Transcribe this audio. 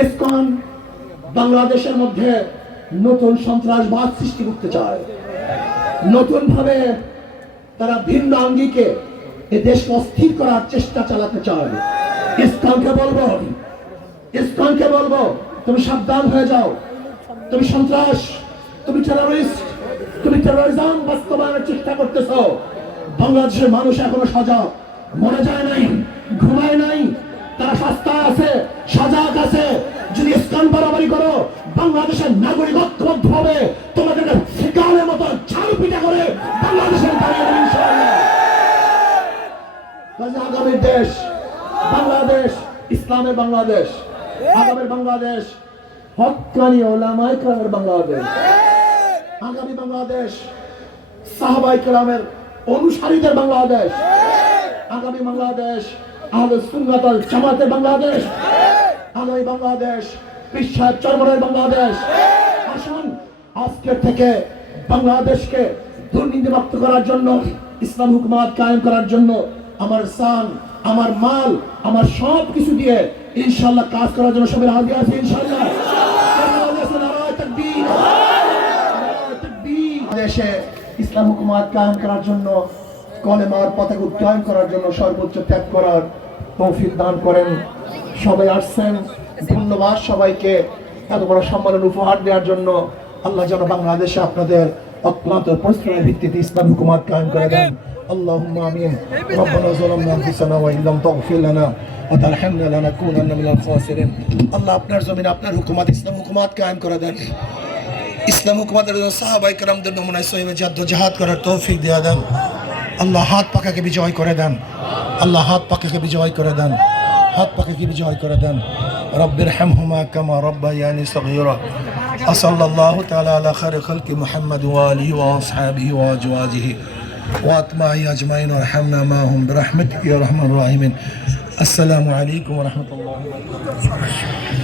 ISKCON বাংলাদেশের মধ্যে নতুন সন্ত্রাসবাদ সৃষ্টি করতে চায়, নতুন ভাবে তারা ভিন্ন আঙ্গিকে এ দেশকে অস্থির করার চেষ্টা চালাতে চায়। ইসকনকে বলবো তুমি সাবধান হয়ে যাও। তুমি সন্ত্রাস, তুমি টেররিস্ট, তুমি টেররিজম বাস্তবায়নের চেষ্টা করতেছো। বাংলাদেশের মানুষ এখনো সজাগ, মরে যায় নাই, ঘুমায় নাই, তারা সস্তায় আছে, সজাগ আছে। যদি ইসকন বাড়াবাড়ি করো, বাংলাদেশের নাগরিক ঐক্যবদ্ধ হবে, তোমাদেরকে শিকারের মতো ঝাড়ু পিটা করে বাংলাদেশের দাঁড়িয়ে দেবে ইনশাআল্লাহ। আগামী দেশ বাংলাদেশ, ইসলামের বাংলাদেশ, আগামীর বাংলাদেশ হক্কানি ওলামায়ে কেরামের বাংলাদেশ, আগামী বাংলাদেশ সাহাবায়ে কেরামের অনুসারীদের বাংলাদেশ, আগামী বাংলাদেশ আহলে সুন্নাত ওয়াল জামাতের বাংলাদেশ, আগামী বাংলাদেশ পীর সাহেব চরমনের বাংলাদেশ। আসুন আজকের থেকে বাংলাদেশকে দুর্নীতিমুক্ত করার জন্য, ইসলাম হুকুমত কায়েম করার জন্য আমার সান, আমার মাল, আমার সব কিছু দিয়ে ইনশাআল্লাহ কাজ করার জন্য সবাই রাজি আছে ইনশাআল্লাহ। দেশে ইসলাম হুকুমত কায়েম করার জন্য, কলেমার পতাকা উত্তোলন করার জন্য সর্বোচ্চ ত্যাগ করার তৌফিক দান করেন। সবাই আসছেন, ধন্যবাদ সবাইকে এত বড় সম্মানের উপহার দেওয়ার জন্য। আল্লাহ যেন বাংলাদেশে আপনাদের অক্লান্ত পরিশ্রমের ভিত্তিতে ইসলাম হুকুমত কায়েম করে দেন। اللهم آمين. ربنا ظلمنا أنفسنا وإن لم تغفر لنا وترحمنا لنكونن من الخاسرين. আল্লাহ আপনার জমিনে আপনার হুকুমত, ইসলাম হুকুমত কায়েম করে দেন। ইসলাম হুকুমতের জন্য সাহাবায়ে কেরামদের নমুনায় সহিবে জাদ্দোজাহাদ করার তৌফিক দিয়ে দেন। আল্লাহ হাত পাকাকে বিজয় করে দেন। আল্লাহ হাত পাকাকে বিজয় করে দেন। হাত পাকাকে বিজয় করে দেন। রব্বির হামহুমা কামা রাব্বায়ানি সগীরা। সাল্লাল্লাহু তাআলা আলা খায়রি খালকি মুহাম্মদ ওয়া আলিহি ওয়া আসহাবিহি ওয়া আজওয়াজিহি وأطماعي أجمعين وارحمنا معهم برحمتك يا أرحم الراحمين. السلام عليكم ورحمة الله وبركاته.